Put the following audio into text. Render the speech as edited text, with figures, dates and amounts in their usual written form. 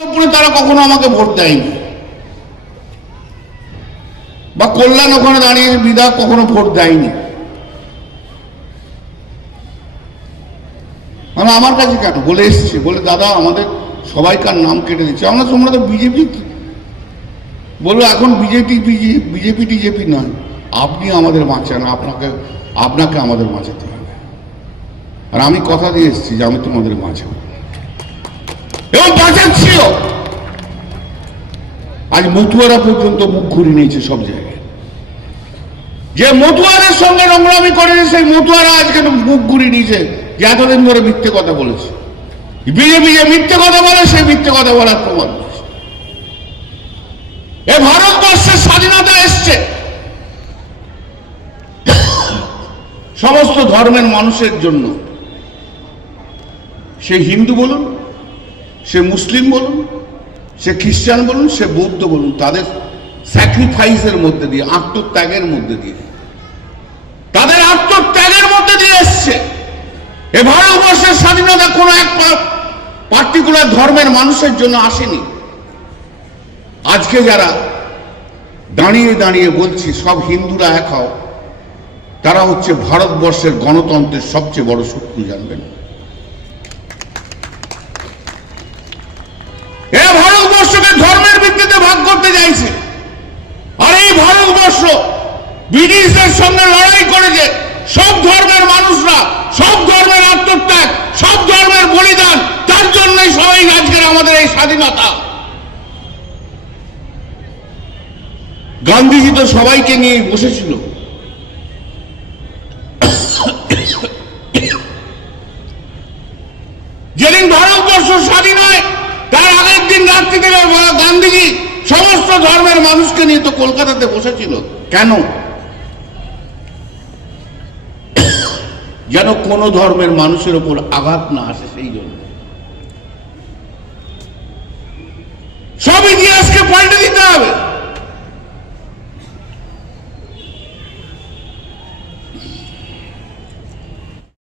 তারা কখনো আমাকে ভোট দেয়নি, বা কল্যাণ ওখানে দাঁড়িয়ে বিধায়ক কখনো ভোট দেয়নি। মানে আমার কাছে কেন বলে এসছে, বলে দাদা আমাদের সবাইকার নাম কেটে দিচ্ছে, আমরা তোমরা তো বিজেপি। বললো এখন বিজেপি টিজেপি নয়, আপনি আমাদের বাঁচান, আপনাকে আমাদের বাঁচাতে হবে। আর আমি কথা দিয়ে এসেছি যে আমি তোমাদের বাঁচাবো এবং বাঁচাচ্ছিও। আজ মতুয়ারা পর্যন্ত মুখ ঘুরিয়ে নিয়েছে সব জায়গায়। যে মতুয়াদের সঙ্গে নোংরামি করেছে সেই মতুয়ারা আজকে মুখ ঘুরিয়ে নিয়েছে যে এতদিন ধরে মিথ্যে কথা বলেছে। বিজেপি যে মিথ্যে কথা বলে সেই মিথ্যে কথা বলার প্রমাণ দিয়েছে। এ ভারতবর্ষের স্বাধীনতা এসছে সমস্ত ধর্মের মানুষের জন্য। সে হিন্দু বলুন, সে মুসলিম বলুন, সে খ্রিস্টান বলুন, সে বৌদ্ধ বলুন, তাদের স্যাক্রিফাইসের মধ্যে দিয়ে, আত্মত্যাগের মধ্যে দিয়ে, তাদের আত্মত্যাগের মধ্যে দিয়ে এসছে। এ ভারতবর্ষের স্বাধীনতা কোনো এক পার্টিকুলার ধর্মের মানুষের জন্য আসেনি। আজকে যারা দাঁড়িয়ে দাঁড়িয়ে বলছি সব হিন্দুরা এক হও, তারা হচ্ছে ভারতবর্ষের গণতন্ত্রের সবচেয়ে বড় শত্রু, জানবেন। এ ভারতবর্ষকে ধর্মের ভিত্তিতে ভাগ করতে চাইছে। আর এই ভারতবর্ষ ব্রিটিশদের সঙ্গে লড়াই করেছে সব ধর্মের মানুষরা, সব ধর্মের আত্মত্যাগ, সব ধর্মের বলিদান, তার জন্যই সবাই আজকের আমাদের এই স্বাধীনতা। গান্ধীজি তো সবাইকে নিয়ে বসেছিল। যেদিন ভারতবর্ষ স্বাধীন হয় তার আগের দিন রাত্রি থেকে গান্ধীজি সমস্ত ধর্মের মানুষকে নিয়ে তো কলকাতাতে বসেছিল। কেন? যেন কোন ধর্মের মানুষের উপর আঘাত না আসে, সেই জন্য। সব ইতিহাসকে পাল্টে দিতে হবে।